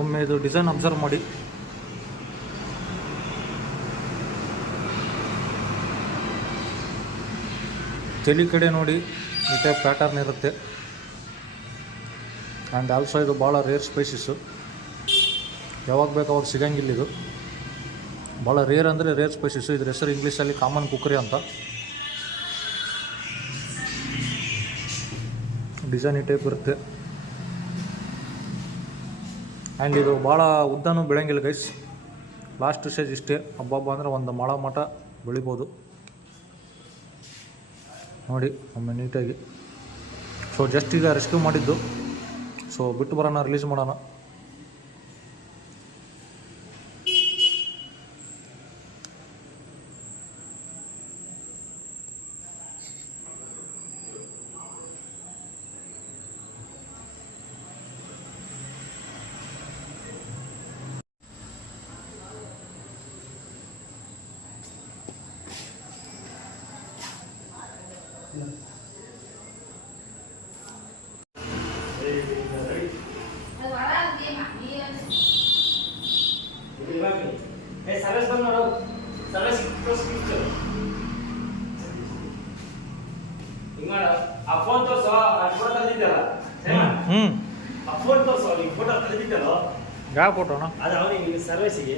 ಒಮ್ಮೆ ಇದು design observe ಮಾಡಿ. ತಲೆ ಕಡೆ ನೋಡಿ ಈ ಟೈಪ್ ಪ್ಯಾಟರ್ನ್ ಇರುತ್ತೆ. ಆ್ಯಂಡ್ ಆಲ್ಸೋ ಇದು ಭಾಳ ರೇರ್ ಸ್ಪೈಸಸ್ಸು, ಯಾವಾಗ ಬೇಕು ಅವಾಗ ಸಿಗಂಗಿಲ್ಲ. ಇದು ಭಾಳ ರೇರ್ ಅಂದರೆ ರೇರ್ ಸ್ಪೈಸಸ್ಸು. ಇದ್ರ ಹೆಸರು ಇಂಗ್ಲೀಷಲ್ಲಿ ಕಾಮನ್ ಕುಕ್ಕರಿ ಅಂತ. ಡಿಸೈನ್ ಈ ಟೈಪ್ ಇರುತ್ತೆ. ಆ್ಯಂಡ್ ಇದು ಭಾಳ ಉದ್ದನೂ ಬೆಳೆಯಂಗಿಲ್ಲ ಗೈಸ್, ಲಾಸ್ಟ್ ಸ್ಟೇಜ್ ಇಷ್ಟೇ. ಹಬ್ಬ ಅಂದರೆ ಒಂದು ಮೊಳ ಮಟ ಬೆಳಿಬೋದು ನೋಡಿ ಒಮ್ಮೆ ನೀಟಾಗಿ. ಸೊ ಜಸ್ಟ್ ಈಗ ರೆಸ್ಕ್ಯೂ ಮಾಡಿದ್ದು, ಸೊ ಬಿಟ್ಟು ಬರೋಣ, ರಿಲೀಸ್ ಮಾಡೋಣ. ಯಾವ ಫೋಟೋಣ? ಅದು ಅವನಿಗೆ ಸರ್ವಿಸಿಗೆ